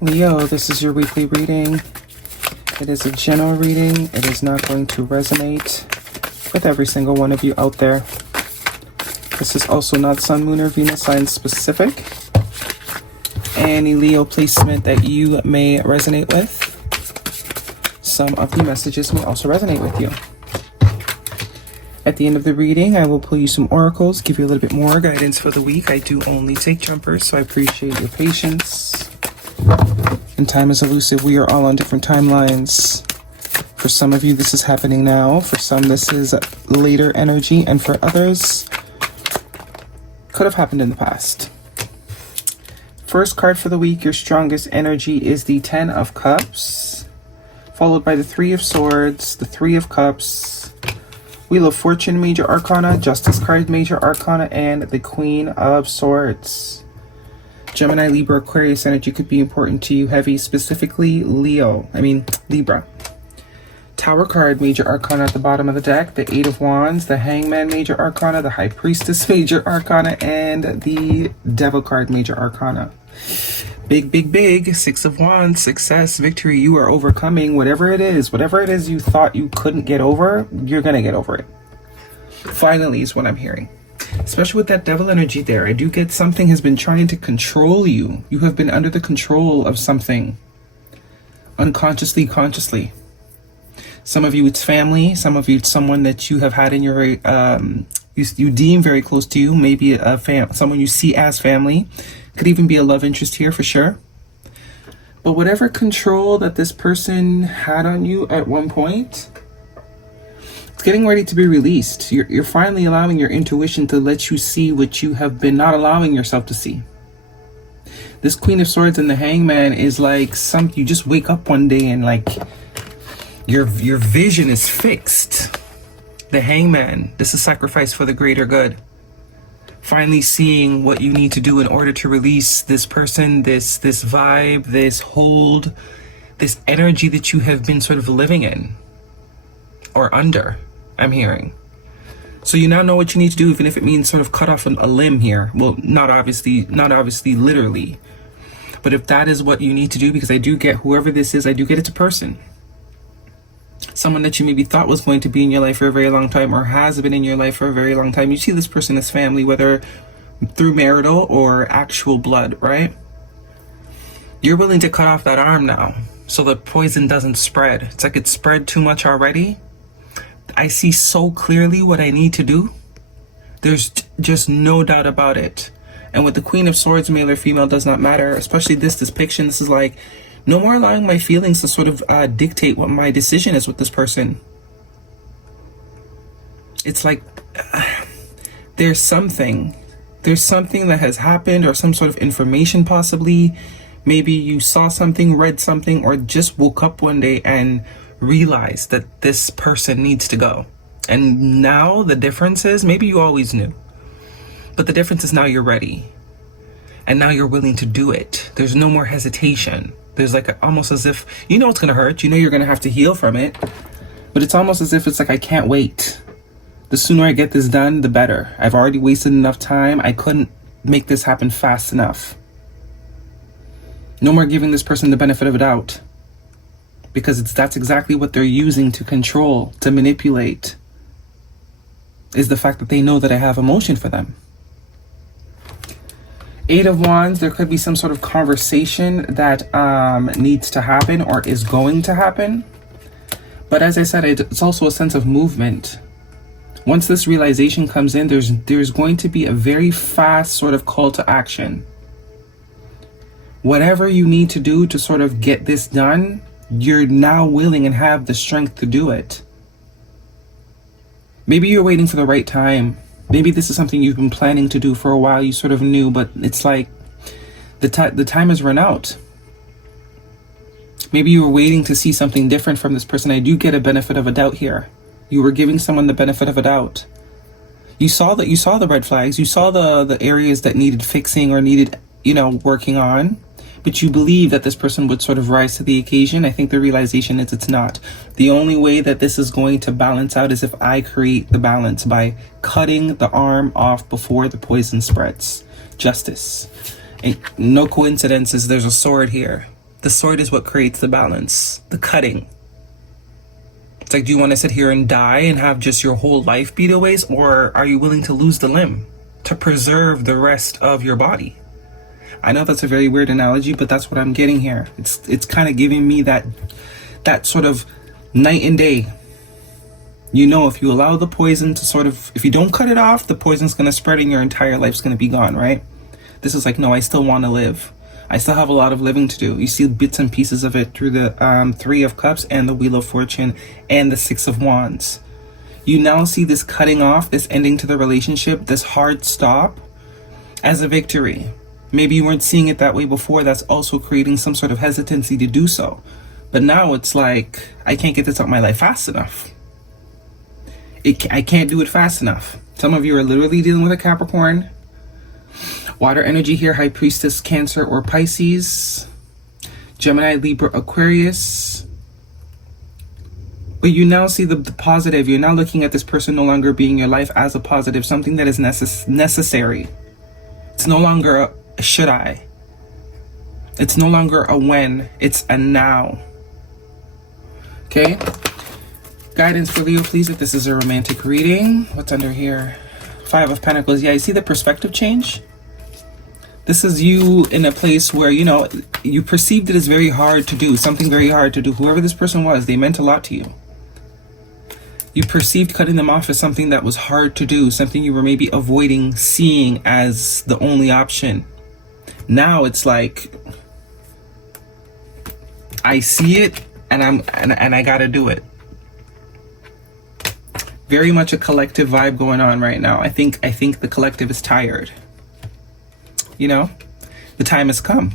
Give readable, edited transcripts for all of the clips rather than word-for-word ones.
Leo, this is your weekly reading. It is a general reading. It is not going to resonate with every single one of you out there. This is also not Sun, Moon, or Venus sign specific. Any Leo placement that you may resonate with, some of the messages may also resonate with you. At the end of the reading, I will pull you some oracles, give you a little bit more guidance for the week. I do only take jumpers, so I appreciate your patience. And time is elusive. We are all on different timelines. For some of you, this is happening now. For some, this is later energy. And for others, could have happened in the past. First card for the week, your strongest energy is the 10 of Cups, followed by the 3 of Swords, the 3 of Cups, Wheel of Fortune, Major Arcana, Justice card, Major Arcana, and the Queen of Swords. Gemini, Libra, Aquarius energy could be important to you heavy, specifically Libra. Tower card, Major Arcana at the bottom of the deck, the 8 of Wands, the Hangman, Major Arcana, the High Priestess, Major Arcana, and the Devil card, Major Arcana. Big, 6 of Wands, success, victory. You are overcoming whatever it is you thought you couldn't get over, you're gonna get over it. Finally is what I'm hearing. Especially with that Devil energy there, I do get something has been trying to control you. You have been under the control of something. Unconsciously, consciously. Some of you it's family, some of you it's someone that you have had in your, you deem very close to you, maybe someone you see as family. Could even be a love interest here for sure. But whatever control that this person had on you at one point, it's getting ready to be released. You're finally allowing your intuition to let you see what you have been not allowing yourself to see. This Queen of Swords and the Hangman is like you just wake up one day and like your vision is fixed. The Hangman, this is sacrifice for the greater good. Finally seeing what you need to do in order to release this person, this vibe, this hold, this energy that you have been sort of living in or under, I'm hearing. So you now know what you need to do, even if it means sort of cut off a limb here. Well, not obviously literally, but if that is what you need to do, because I do get whoever this is, I do get it's a person. Someone that you maybe thought was going to be in your life for a very long time or has been in your life for a very long time. You see this person as family, whether through marital or actual blood, right? You're willing to cut off that arm now so the poison doesn't spread. It's like it's spread too much already. I see so clearly what I need to do. There's just no doubt about it. And with the Queen of Swords, male or female, does not matter. Especially this depiction. This is like, no more allowing my feelings to sort of dictate what my decision is with this person. It's like there's something that has happened, or some sort of information possibly. Maybe you saw something, read something, or just woke up one day and realized that this person needs to go. And now the difference is, maybe you always knew, but the difference is now you're ready. And now you're willing to do it. There's no more hesitation. There's like almost as if, you know it's going to hurt. You know you're going to have to heal from it. But it's almost as if it's like, I can't wait. The sooner I get this done, the better. I've already wasted enough time. I couldn't make this happen fast enough. No more giving this person the benefit of a doubt. Because that's exactly what they're using to control, to manipulate. Is the fact that they know that I have emotion for them. 8 of Wands, there could be some sort of conversation that needs to happen or is going to happen. But as I said, it's also a sense of movement. Once this realization comes in, there's going to be a very fast sort of call to action. Whatever you need to do to sort of get this done, you're now willing and have the strength to do it. Maybe you're waiting for the right time. Maybe this is something you've been planning to do for a while. You sort of knew, but it's like the time has run out. Maybe you were waiting to see something different from this person. I do get a benefit of a doubt here. You were giving someone the benefit of a doubt. You saw the red flags. You saw the areas that needed fixing or needed, working on. But you believe that this person would sort of rise to the occasion. I think the realization is it's not. The only way that this is going to balance out is if I create the balance by cutting the arm off before the poison spreads. Justice. And no coincidences, there's a sword here. The sword is what creates the balance, the cutting. It's like, do you want to sit here and die and have just your whole life beat away? Or are you willing to lose the limb to preserve the rest of your body? I know that's a very weird analogy, but that's what I'm getting here. It's kind of giving me that sort of night and day. You know, if you allow the poison to sort of, if you don't cut it off, the poison's going to spread and your entire life's going to be gone, right? This is like, no, I still want to live. I still have a lot of living to do. You see bits and pieces of it through the Three of Cups and the Wheel of Fortune and the Six of Wands. You now see this cutting off, this ending to the relationship, this hard stop as a victory. Maybe you weren't seeing it that way before. That's also creating some sort of hesitancy to do so. But now it's like, I can't get this out of my life fast enough. I can't do it fast enough. Some of you are literally dealing with a Capricorn. Water energy here, High Priestess, Cancer, or Pisces. Gemini, Libra, Aquarius. But you now see the positive. You're now looking at this person no longer being your life as a positive, something that is necessary. It's no longer a should I. It's no longer a when. It's a now. Okay? Guidance for Leo, please, if this is a romantic reading. What's under here? Five of Pentacles. Yeah, you see the perspective change? This is you in a place where, you know, you perceived it as very hard to do, something very hard to do. Whoever this person was, they meant a lot to you. You perceived cutting them off as something that was hard to do, something you were maybe avoiding seeing as the only option. Now it's like, I see it and I gotta do it. Very much a collective vibe going on right now. I think the collective is tired. You know, the time has come.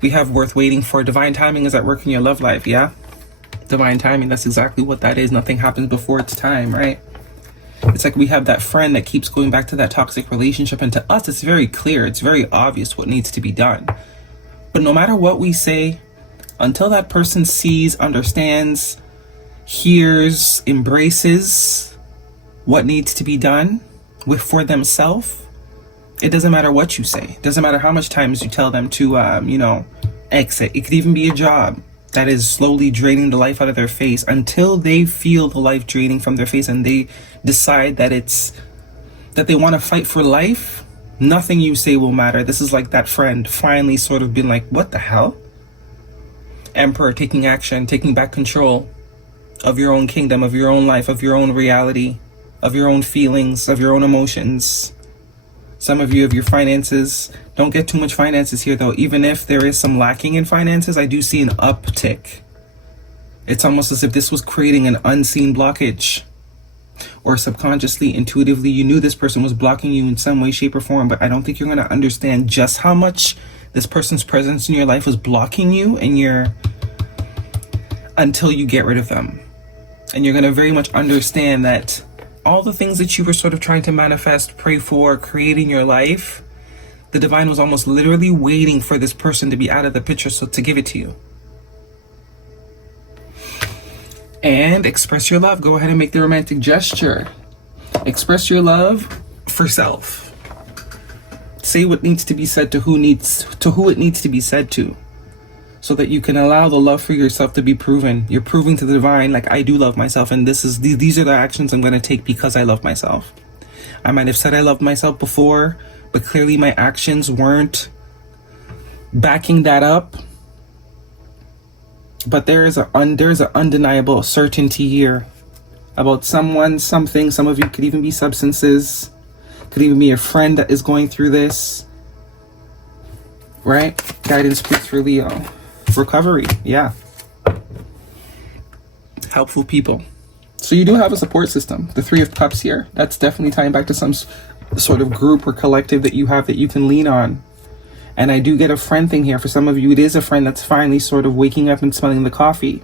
We have worth waiting for. Divine timing is at work in your love life, yeah? Divine timing, that's exactly what that is. Nothing happens before its time, right? It's like we have that friend that keeps going back to that toxic relationship, and to us it's very clear, it's very obvious what needs to be done. But no matter what we say, until that person sees, understands, hears, embraces what needs to be done for themselves, it doesn't matter what you say. It doesn't matter how much times you tell them to, you know, exit. It could even be a job that is slowly draining the life out of their face, until they feel the life draining from their face and they decide that they want to fight for life. Nothing you say will matter. This is like that friend finally sort of been like, what the hell? Emperor, taking action, taking back control of your own kingdom, of your own life, of your own reality, of your own feelings, of your own emotions. Some of you have your finances. Don't get too much finances here though. Even if there is some lacking in finances, I do see an uptick. It's almost as if this was creating an unseen blockage. Or subconsciously, intuitively, you knew this person was blocking you in some way, shape, or form, but I don't think you're going to understand just how much this person's presence in your life was blocking you until you get rid of them. And you're going to very much understand that all the things that you were sort of trying to manifest, pray for, create in your life, the divine was almost literally waiting for this person to be out of the picture so to give it to you. And express your love. Go ahead and make the romantic gesture. Express your love for self. Say what needs to be said to who it needs to be said to, so that you can allow the love for yourself to be proven. You're proving to the divine, like, I do love myself, and these are the actions I'm going to take because I love myself. I might have said I loved myself before, but clearly my actions weren't backing that up. But there's an undeniable certainty here about someone, something. Some of you could even be substances. Could even be a friend that is going through this. Right? Guidance, please, for Leo. Recovery, yeah. Helpful people. So you do have a support system. The Three of Cups here. That's definitely tying back to some sort of group or collective that you have that you can lean on. And I do get a friend thing here. For some of you, it is a friend that's finally sort of waking up and smelling the coffee.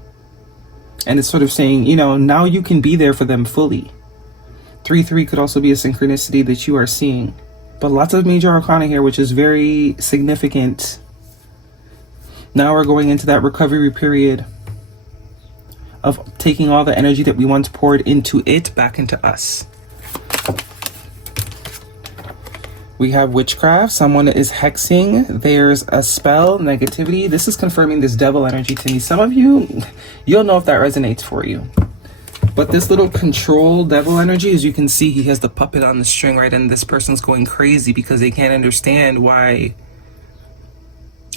And it's sort of saying, you know, now you can be there for them fully. 3-3 could also be a synchronicity that you are seeing. But lots of major arcana here, which is very significant. Now we're going into that recovery period of taking all the energy that we once poured into it back into us. We have witchcraft. Someone is hexing. There's a spell, negativity. This is confirming this devil energy to me. Some of you, you'll know if that resonates for you. But this little control devil energy, as you can see, he has the puppet on the string, right? And this person's going crazy because they can't understand why.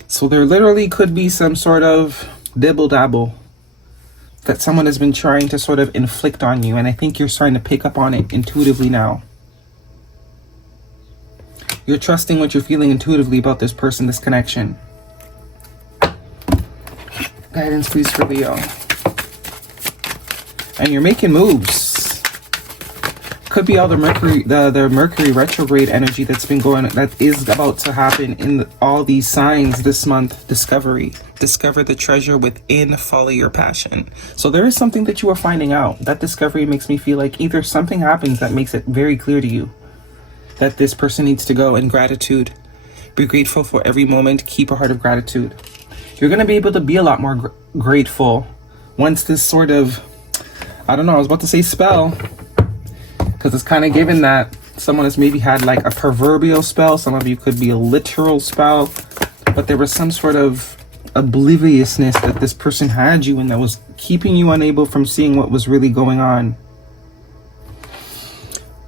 So there literally could be some sort of dibble-dabble that someone has been trying to sort of inflict on you. And I think you're starting to pick up on it intuitively now. You're trusting what you're feeling intuitively about this person, this connection. Guidance, please, for Leo. And you're making moves. Could be all the Mercury, the Mercury retrograde energy that's been going, that is about to happen in all these signs this month. Discovery. Discover the treasure within, follow your passion. So there is something that you are finding out. That discovery makes me feel like either something happens that makes it very clear to you that this person needs to go, in gratitude. Be grateful for every moment. Keep a heart of gratitude. You're going to be able to be a lot more grateful once this sort of, I don't know, I was about to say spell, because it's kind of given that someone has maybe had like a proverbial spell. Some of you could be a literal spell, but there was some sort of obliviousness that this person had you and that was keeping you unable from seeing what was really going on.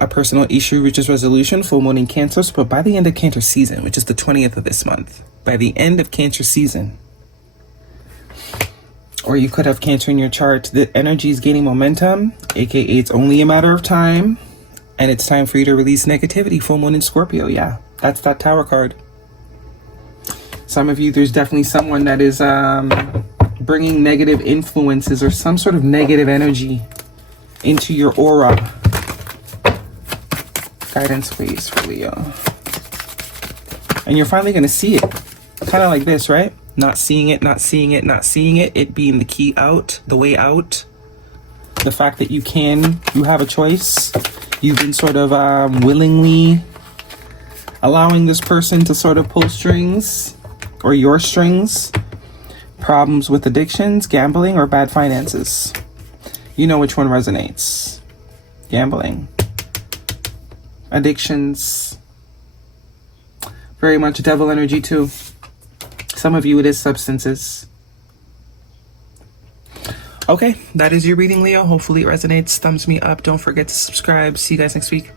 A personal issue reaches resolution, full moon in Cancer, but by the end of Cancer season, which is the 20th of this month, by the end of Cancer season, or you could have Cancer in your chart, the energy is gaining momentum, aka it's only a matter of time, and it's time for you to release negativity, full moon in Scorpio. Yeah, that's that Tower card. Some of you, there's definitely someone that is bringing negative influences or some sort of negative energy into your aura. Guidance, please, for Leo. And you're finally going to see it. Kind of like this, right? Not seeing it, not seeing it, not seeing it. It being the key out, the way out. The fact that you have a choice. You've been sort of willingly allowing this person to sort of pull strings, or your strings. Problems with addictions, gambling, or bad finances. You know which one resonates. Gambling. Addictions. Very much devil energy too. Some of you, it is substances. Okay, that is your reading, Leo. Hopefully it resonates. Thumbs me up. Don't forget to subscribe. See you guys next week.